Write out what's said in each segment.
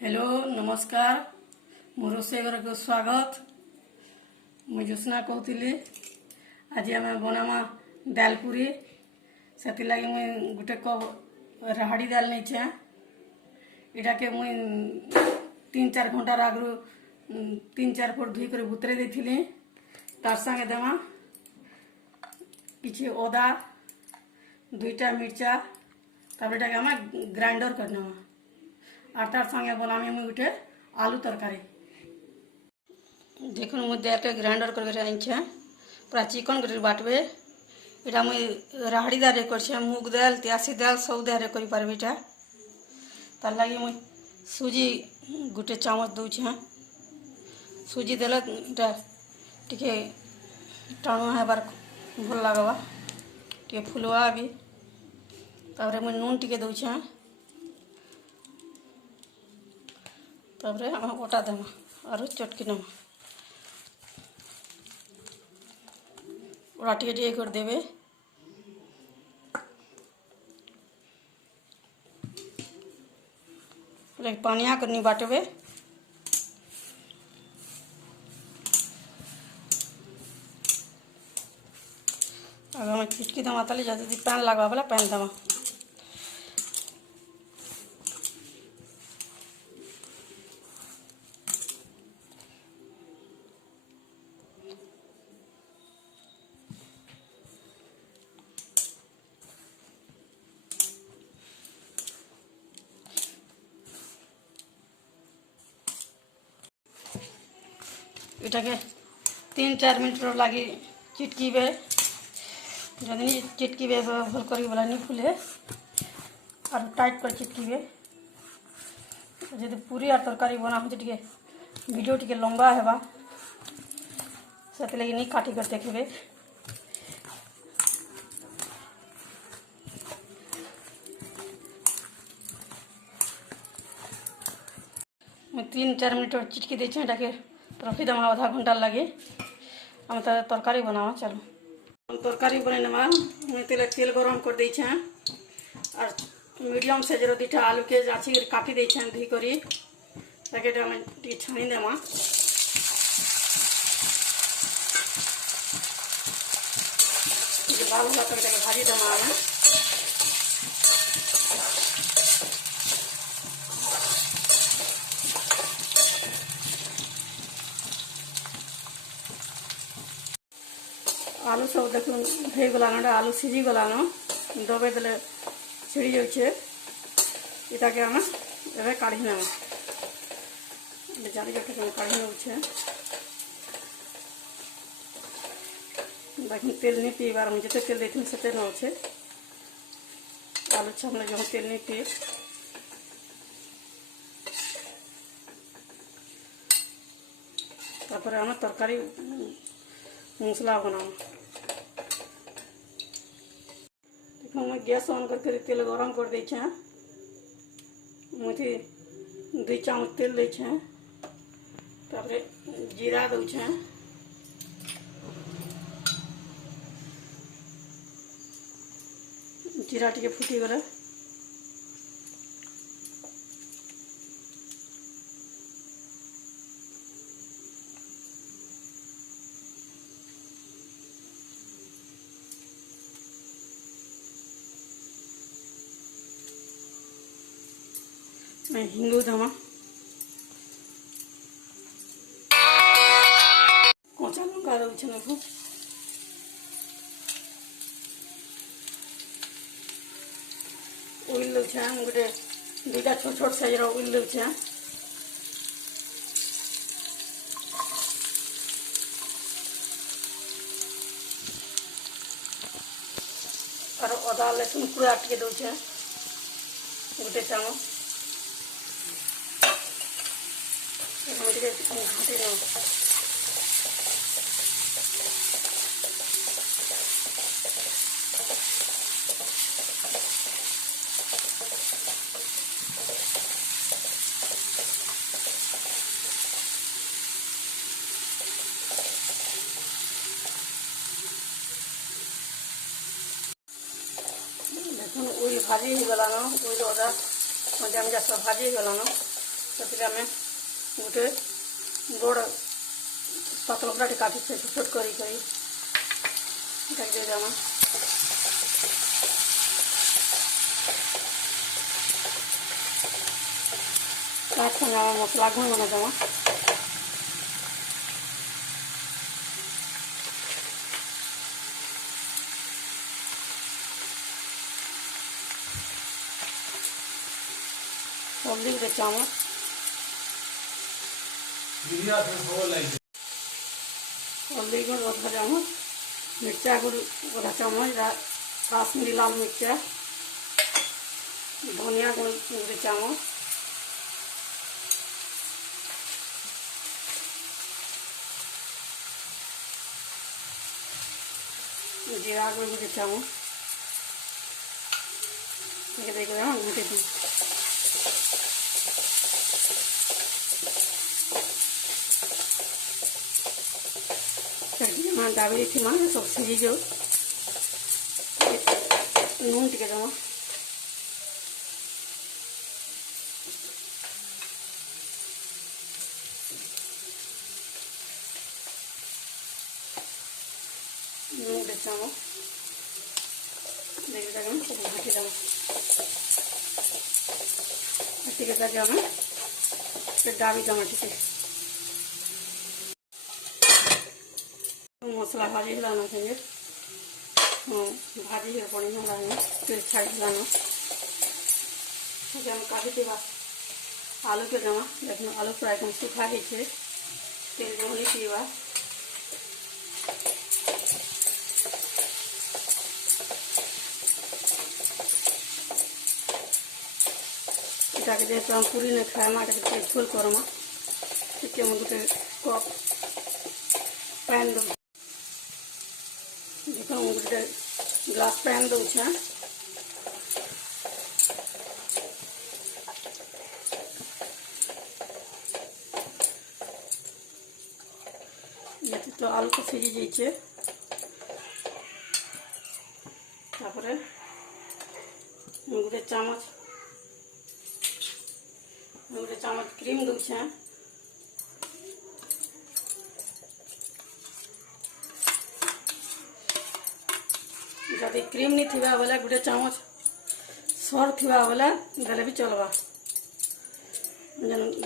Hello नमस्कार मोर रोषे घर को स्वागत। मुझे ज्योत्ना कहती आज आम बनामा दाल पूरी से लगे मुई गोटे कप राहड़ी दाल नहीं इटा के मुई 3-4 घंटा आगु 3-4 फुट धुई कर बुतरे देती तार संगे देमा किसी अदा 2टा मिर्चा तापर आम ग्राइंडर करना और तार संगे बनामी मुझे गोटे आलू तरकारी। देखो मुझे दाल ग्राइंडर कर पूरा चिकन कर बाटबे इटा मुई राहड़ी दाल कर मुग दाल त्यासी दाल सब दाल कर पार्बे इटा तार लगी मुई सुजी गोटे चामच दूचे सुजी देले इटा टिके टाणुआ हेबार भल लगवा टे फुलवा भी तापर मुई नून टिके दूचे तापर आम अटा देमा और चटकी नमा ओरा टिके टिके कर देबे पानिया करनी बाटबे अगर मैं चिटकी दमा तले जाती पैन लगवा बोला पैन दमा इटा के 3-4 मिनट लगी चिटकीबे जदि चिटकीबे भल कर बोला नहीं फुले और टाइट कर चिटकीबे जब पूरी और तरकारी बना टे वीडियो टे लंबा हेबा से लगे नहीं काटी कर देखे मैं 3-4 मिनट चिटकी देछे एटाके रखी दमा आधा घंटा लगे आम तरकारी बनावा चलो तरकारी बनेमा मुझे तेल गरम कर देछे और मीडियम साइजर 2टा आलू के जाची काटी देछे धुई करी ताके छाणी देमा लाल होला तक भाजी देमा आलू सब देख हो गलान आलू सीझी गलान दबे देले छिड़ी जाऊे इटा के आम ए काढ़ी नेमा जारी काढ़ी नौचे देखिए तेल नहीं पीबार मुझे जिते तेल देती से नौचे आलू छामले जो तेल नहीं पी तापर आम तरकारी मसला बनाओ देखो मैं गैस ऑन करके तेल गरम कर देछे मुझे 2 चामच तेल देछे तापर जीरा दूछे जीरा टिके फुटी गले मैं हिंगू दमा कचा लंका दूचे देखो उल दूचे गोटे 2टा छोट छोट साइजर उल दूचे और अदा लहसुन पूरा टिके दूचे गोटे चामच घाटी न देखो उल भाजी ही गलान उल अदा मजा मजा सब भाजी ही गलान से आम गोटे बड़ पातल काटी छोट छोट करी देमा मसला गुण बना देमा हल्दी के चामच हल्दी गुड़ आधा चामच मिर्चा गुड़ आधा चामच काश्मीरी लाल मिर्चा धनिया गुड़ गोटे चामच जीरा गुड़ गोटे चामच देखिए घुटे दी डाबी थी माँ सब सीझी जाऊ नून टे देमा नून गोटे चामच देखिए सब घाटी देमा घाटी के डाबी देमा टे मसला भाजी लाना चाहिए भाजी पड़ी तेल छाड़ी लाना हम काटी थी आलू के देमा देख आलू फ्राई कर सुखा है तेल जमी पीवा जैसे हम पूरी नहीं खाए माटे झोल करमा ଟିକେ गोटे कप पैन दो देखो गोटे ग्लास पैन दूचे ये तो आलू को सीझी जाइए गोटे चामच क्रीम दूचे जदि क्रीम नहीं थिबा बोले गोटे चामच सर थिबा बोले देले भी चलवा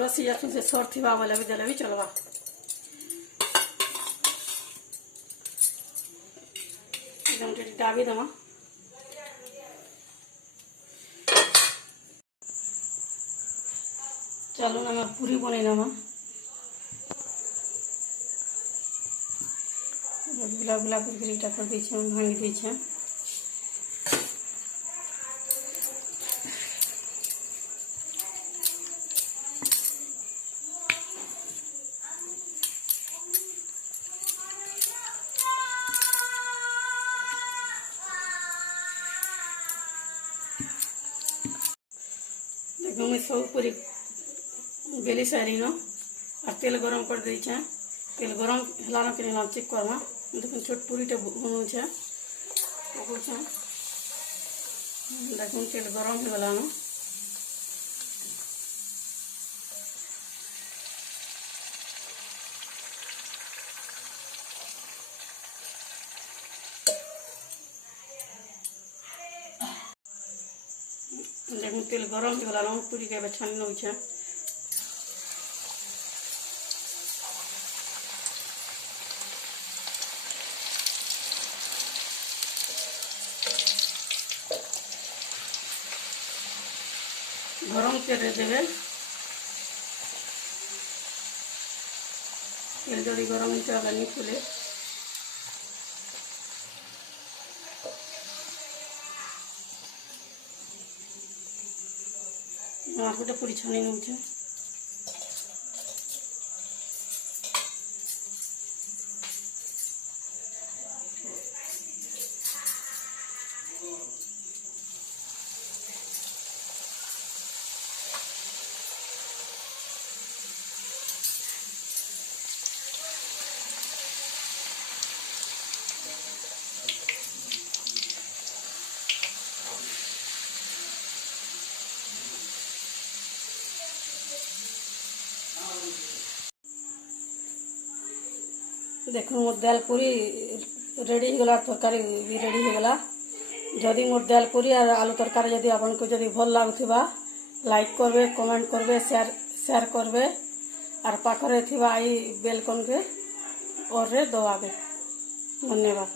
रसी जासु से सर थिबा बोले भी देले भी चलवा एकदम डाबी देमा चलो ना पूरी बने नमा गुला गुला कर दी भांगी दी देखो मैं सब पूरी बेली सारी न और तेल गरम कर दी तेल गरम हलाना के लिए चेक करमा देखो छोट पूरी बनू देखो तेल गरम हो गला न देखो तेल गरम हो गला न पूरी के छानी नौ गरम तेल देवे तेल जल्दी गरम नहीं फुले गोटे पूरी छानी नौ देखो मोर दाल पूरी रेडी हो गला, तरकारी भी रेडी हो गला। जदि मोर दाल पूरी और आलू तरकारी जदि आपको जदि भल लगुथिबा लाइक करबे, कमेंट करबे, शेयर करबे और पाखरे थिबा आई बेल कन के और रे दबाबे। धन्यवाद।